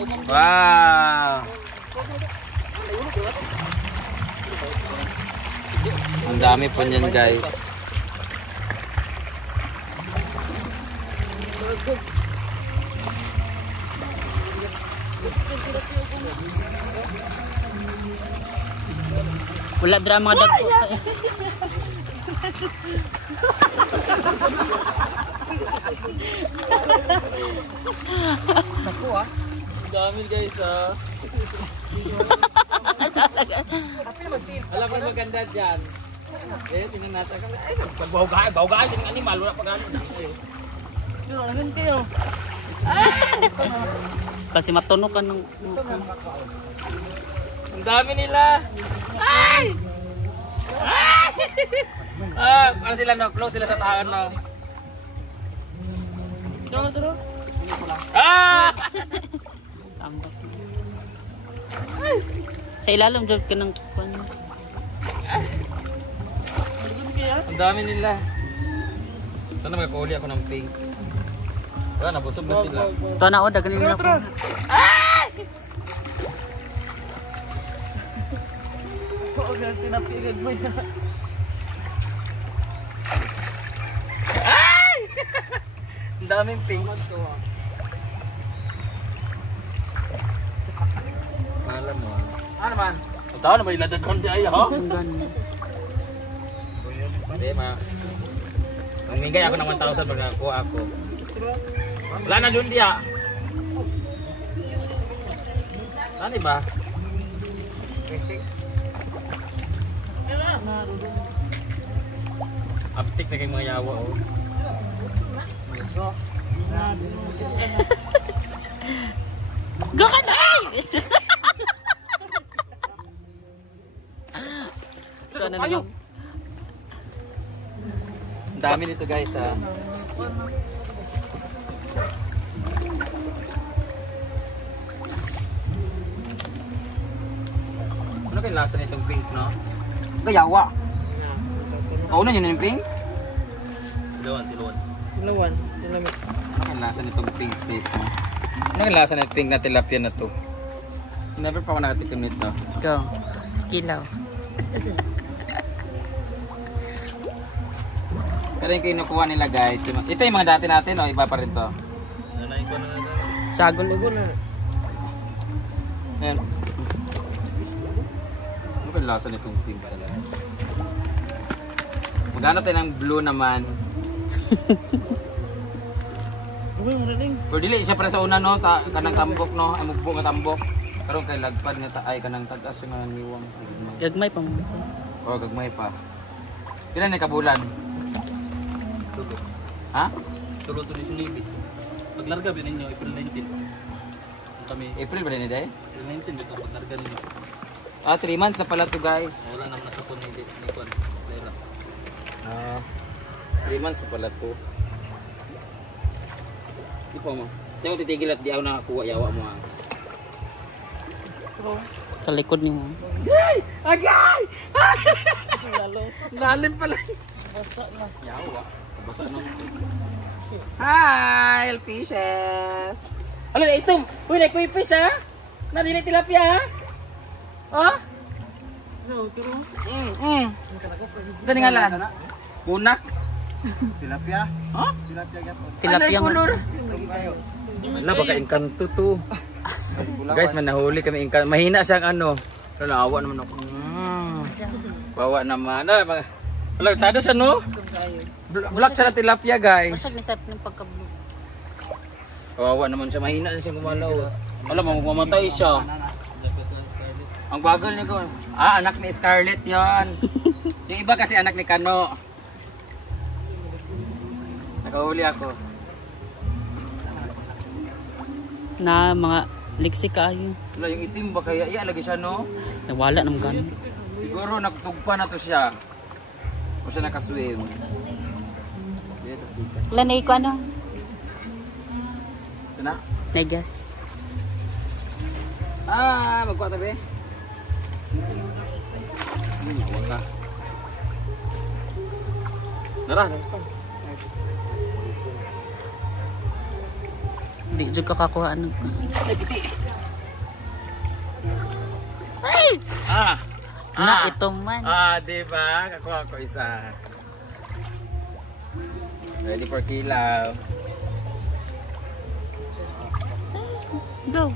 Wow! Ang dami po niyan guys. Wala dra mga dagko. Naku ah. Ang dami guys ah. Alam mo maganda dyan. Eh, tingnan natin. Ay, bawgay din ng animal. Wala pa gano'n. Kasi matunog ka ng... Ang dami nila. Ay! Ay! Ah, ano sila no? Close sila sa taon no? Turo. Ah! Tambak. Sa ilalim jud ka ng kuan. Ang dami nila. Sana magkakuli ako ng pink. Wala, nabusog na sila. Ito na o, daganin na ako. Ay! Pinapigad mo yan. Ay! Ang daming pink. Malam mo. Ano man? Ang tao na ba iladag ko di ay ho? Ang gani. Hindi ma. Mamigay ako ng 1,000 pag nakuha ako. Wala na dun diya. Ano ba? Aptik na kayong mga yawa oh. Gakan ay! Ito na naman. Ang dami nito guys ha. Ano kayong lasa nitong pink no? Gayawa. Oo na yun yung pink? Siluan. Silamit. Ano kayong lasa nitong pink face mo? Ano kayong lasa nitong pink na tilapia na to? Never pa ako nakatikim nito. Go. Kilaw. Pero yung kinukuha nila guys, ito yung mga dati natin o iba pa rin to? Sagon ugo na. Ayan. Ano ba yung lasa nitong pink talaga? Maghanap tayo ng blue naman. Pero dili siya para sa una no, kanang tambok no, ay mugbo nga tambok. Karon kay lagpad nga ay kanang tagas nga niwang. Gagmay pa mo. Oh, gagmay pa. Pila ni kabulan? Tulo. Ha? Tulo to ni Sunibit. Paglarga ba ninyo April 19? Kami April ba rin day? April 19 dito paglarga ninyo. Ah, 3 months na pala to guys. Wala naman nasapon ni Kon. Lera. Ah, 3 months na pala to. Di pa mo. Di ako titigil at di ako nakakuha yawa mo ha. Sa likod ni mo. Agay! Lalo. Lalim pala. Basa na. Yawa. Basa na. Hi, fishes. Ano na ito? Uy, naikuy fish ha? Nadili tilapia ha? Oh? Ito ni ngalan? Bunak? Tilapia? Ha? Tilapia mo. Wala, baka engkanto to. Guys, manahuli kami engkanto. Mahina siyang ano. Wala, awa naman ako. Bawa naman. Wala, tsado siya no? Bulak siya na tilapia guys. Masag ni sap ng pagkablo. Kawawa naman siya, mahina na siya gumalaw. Wala, mamamatay siya. Ang bagal niya ko. Ah, anak ni Scarlett yon. Yung iba kasi anak ni Kano. Nakahuli ako. Na mga liksi kayo. Wala, yung itim ba kaya? Iya, lagi siya no? Nawala ng gani. Siguro nakatugpa na to siya. O siya nakaswim. Wala na iko ano? Ito na? Negas. Ah, magkuha tabi. Wala ka. Nara. Di jud ka kakuha ano. Ay, piti. Na, ito man. Diba? Kakuha ko isa. Ready for kilaw. Go.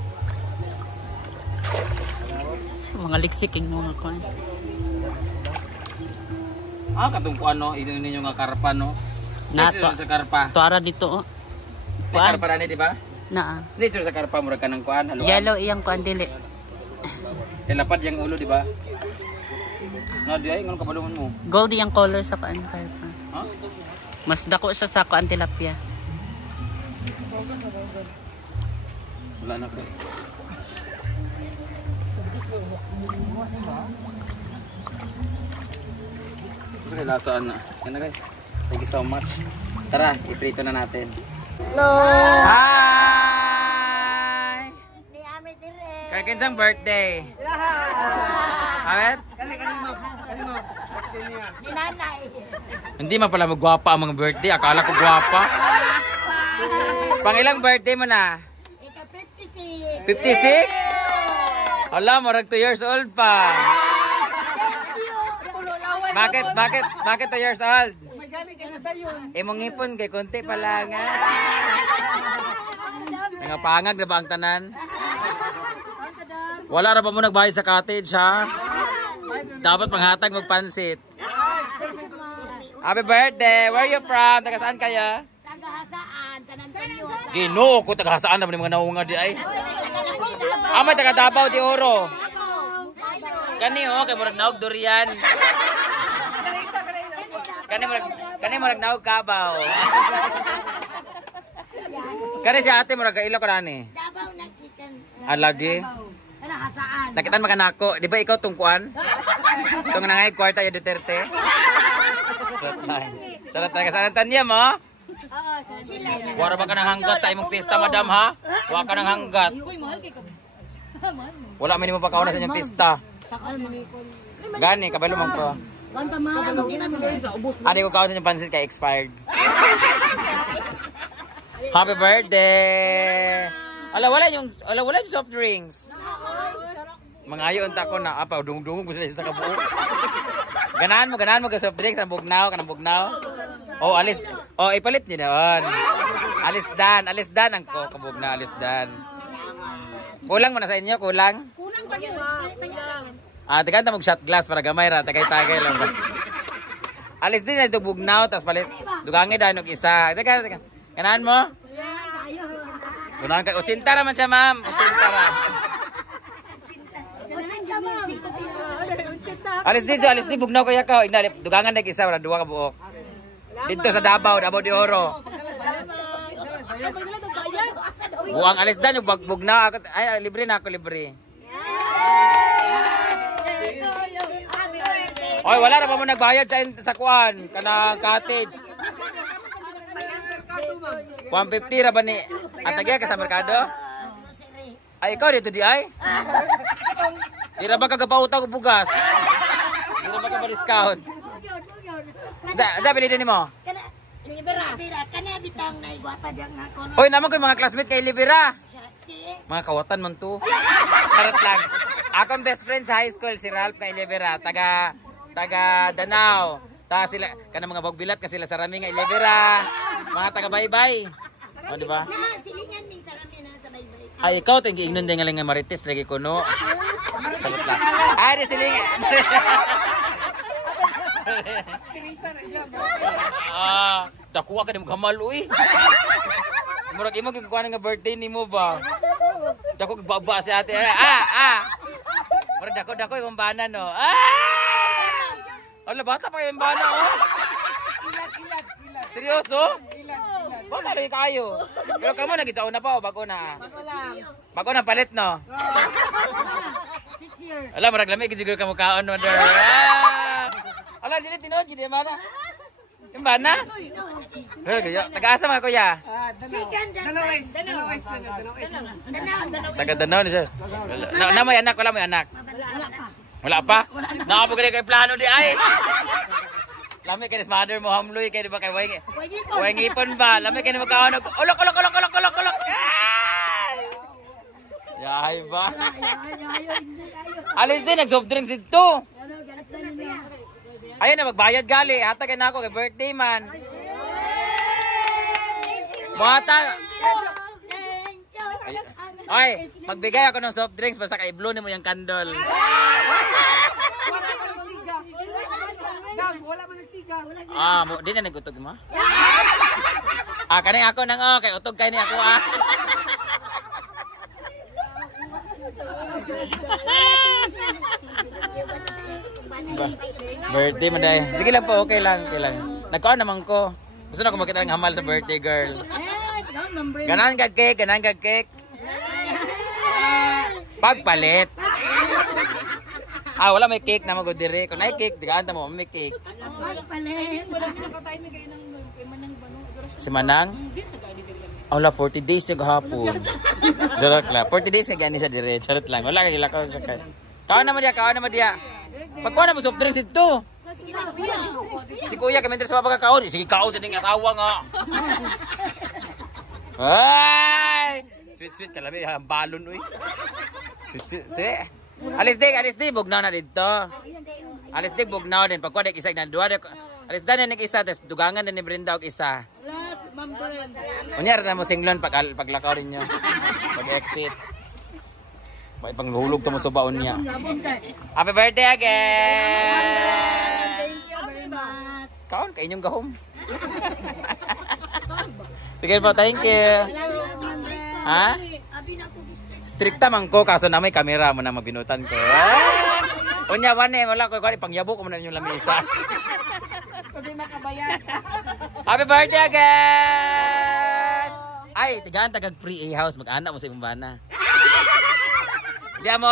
Sa mga liksiking mga kuan. Katong ko ano, ino ninyo nga karpa, no? Nato. Sa karpa. Tuara dito, oh. May karpa na ni, di ba? Na. Dito sa karpa, murag ka ng kuan, haluan. Yellow iyang kuan dili. Lapad yung ulo, di ba? No, di ay, ngon kabalungan mo. Gold iyang color sa kuan karpa. Ha? Mas dako siya sa kuan tilapia. Wala na ko. Ito kay lasaan na. Yan na guys. Thank you so much. Tara, iprito na natin. Hello! Hi! Kaya kinsang birthday. Awet? Hindi man pala magwapa ang mga birthday. Akala ko gwapa. Pang ilang birthday mo na? 56? Hala, marag 2 years old pa. Bakit 2 years old? Imong ngipon kay konti pa lang. Nga pangag na ba ang tanan? Wala ra pa mo nagbayad sa cottage ha? Dapat panghatag magpansit. Happy birthday! Where are you from? Taga saan kayo? Tagahasaan, San Antonio. Ginoo ko tagahasaan naman yung mga naunga di ay. May taga Davao di Oro. Kani kay murag naog durian. Kani murag naog kabaw. Kani si ate murag kailo ka nani. Davao nakitan. Lagi. Tagahasaan. Nakitan makanako. Di ba ikaw tungkuan? Tung nangay kwarta ya Duterte. Salat tayo sa Antonio mo. Wala ba ka ng hanggat sa imong pista, madam, ha? Wala ka ng hanggat. Wala minimo pa kauna sa inyong pista. Gani, kabalo mo ko. Adi ko kauna sa inyong pansit kay expired. Happy birthday! Wala yung soft drinks. Mga ayo unta ko na apa dungdung mo sila sa kabuo. Ganahan mo ka soft drinks kanang bugnaw. Oh, alis. Oh, ipalit niyo doon. Alis dan ang kabugnaw, alis dan. Kulang mo na sa inyo, kulang. Kulang pa yun. Tigan ta mag shot glass para gamay ra, tagay-tagay lang ba. Alis din na ito bugnaw tas palit. Dugangi dahil og isa. Teka. Ganahan mo? Ganahan ka 80 naman siya, ma'am. 80 ra. Alis di bugnaw kaya ka. Dugangan dag isa wala duwa ka buok. Dito sa Davao di Oro. Buang alis dan yung bugnaw ako. Ay, libre na ako, libre. Oy, wala na pa mo nagbayad sa kuan kanang cottage. 150 ra ba ni? Atagya ka sa merkado? Ay, ikaw dito di ay? Di ra ba kagapautaw ko bugas? Di ra ba ka discount? Da pinili nimo? Libera. Kana bitang na igwapa diyang nga kono. Hoy, naman ko yung mga classmate kay Libera. Si Mga kawatan man to. Charot lang. Akong best friend sa high school, si Ralph kay Libera. Taga Danao. Ta sila, kana mga bagbilat kasi sila sa rami nga Libera. Mga taga Baybay. O, di ba? silingan ming sarami na sa baybay. Ay, ikaw, tinggi ignon din nga lang nga marites. Lagi ko, no? Charot lang. Ay, di silingan. Dakuha ka ni maghamal, uy. Murag imo gikuha nga birthday nimo ba? Dako gbaba si ate. Murag dako imong bana no. Ala bata pa yung bana oh. Seryoso? Bata rin kayo. Pero kamo nagit sa una pa o bago na? Bago na palit no. Ala murag lamig siguro ka mukhaon no. Ala dili tinod di mana? Yung bana? Taga-asa mga kuya? Taga-Danao ni sir. Na may anak, wala may anak. Wala pa? Nakapagali kay plano di ay. Lami kay mother mo hamloy kay di ba kay wangipon ba? Lami kay magkaon. Ulok. Ya Ay ba? Ayaw, hindi ayaw. Alis din, nag-soft drinks ito. Ano, galat na niya. Ayun na, magbayad gali. Hatagin na ako kay birthday man. Buhata. Ay, magbigay ako ng soft drinks basta kay blow mo yung candle. Di na nagutog mo? Kaning ako nang kay utog kay ni ako Birthday mo day. Sige lang po, okay lang. Nagkaon naman ko. Gusto na ko makita ng hamal sa birthday girl. Ganan kag cake. Pagpalit. Wala may cake na magod dire. Kung may cake, digaan mo may cake. Pagpalit. Si Manang? Wala, 40 days na gahapon. Charot lang. 40 days na gani siya dire. Charot lang. Wala kang ilakaw siya kay. Kawan naman dia. Pagkuha na mo soft drinks ito. Si Kuya, kamentri sa mapagkakaon. Sige, kaon sa ting asawa nga. Ay! Sweet, kalabi. Balon, uy. Sweet. Sige. Alis di. Bugnaw na dito. Alis di, bugnaw din. Pagkuha na isa na duwa. Alis da na isa. Tapos dugangan na ni Brenda og isa. Unyar na mo singlon paglakaw rin nyo. Pag-exit. Pang hulog to mo sa baon niya. Happy birthday again! Thank you very much. Kaon ka inyong gahom. Sige po, thank you. Ha? Stricta man ko kaso na may kamera mo na mabinutan ko. Unya wane wala ko pangyabo ko man inyong lamisa. Happy birthday again! Ay, tigaan tagag free A-house mag-anak mo sa imong bana. Di mo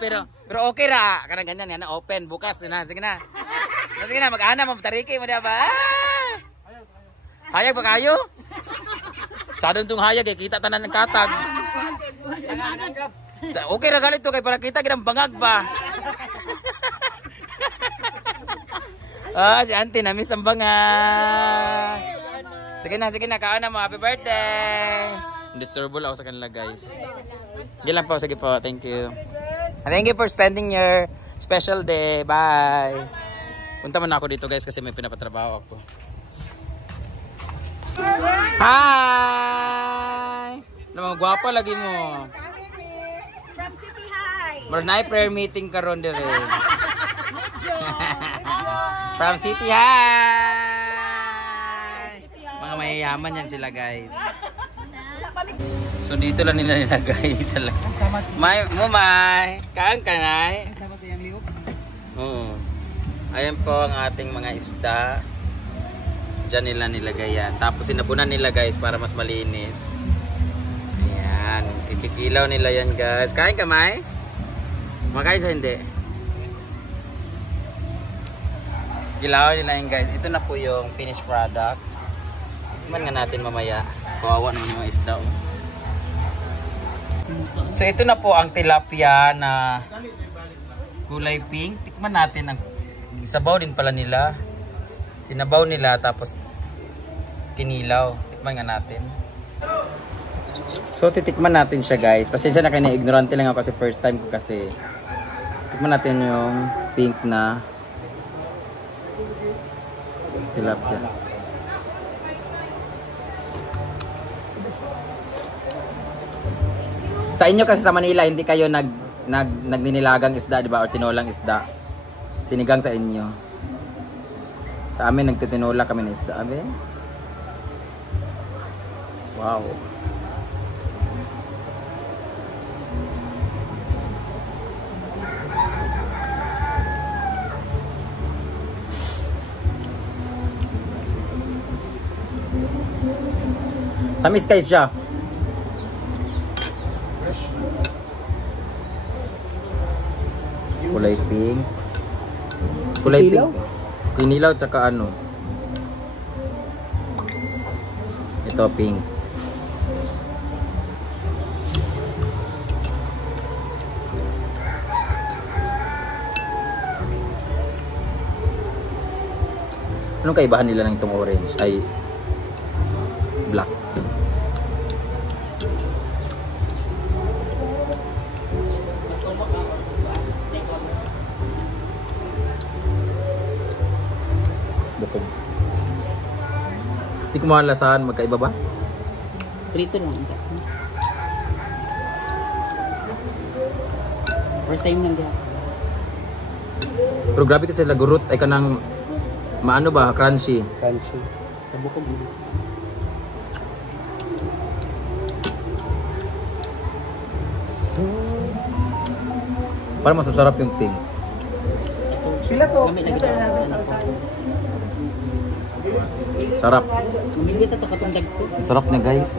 pero okay ra kanang ganyan yan open bukas na sige na mag-ana mo tariki mo dia ba hayag ba kayo sadon tong hayag kita tanan ng katag okay ra galit to kay para kita ginang bangag ba si auntie na miss ang bangag sige na kaana mo happy birthday disturbable ako sa kanila guys. Gilang po, sige po. Thank you. Thank you for spending your special day. Bye. Punta muna ako dito guys kasi may pinapatrabaho ako. Hi! Namang gwapa lagi mo. From City High. Marunay prayer meeting karon dire. From City High. Mga mayayaman yan sila guys. So dito lang nila nilagay sa may kaan ka nay? Oo. Ayan po ang ating mga isda. Diyan nila nilagay yan. Tapos sinabunan nila guys para mas malinis. Ayan. Ikikilaw nila yan guys. Kain ka may? Makain sa hindi? Kilaw nila yan guys. Ito na po yung finished product. Tingnan nga natin mamaya. Kawawa naman yung mga isda. So ito na po ang tilapia na kulay pink. Tikman natin ang sabaw din pala nila. Sinabaw nila tapos kinilaw. Tikman nga natin. So titikman natin siya guys. Pasensya na kayo na ignorante lang ako kasi first time ko kasi. Tikman natin yung pink na tilapia. Sa inyo kasi sa Manila hindi kayo nagninilagang isda, di ba? O tinolang isda. Sinigang sa inyo. Sa amin nagtitinola kami ng isda, abe. Wow. Tamis guys siya. Kulay pink. Kulay pink. Kinilaw tsaka ano. Ito pink. Anong kaibahan nila ng itong orange? Ay black. ko malasahan, magkaiba ba? Prito lang. Or same lang dyan. Pero grabe kasi lagurot ay kanang maano ba, crunchy. Crunchy. Sa bukog mo. Parang mas masarap yung ting. Sila to. Kami lagi anak ko. Sarap. Umibita to katong dagko. Sarap niya guys.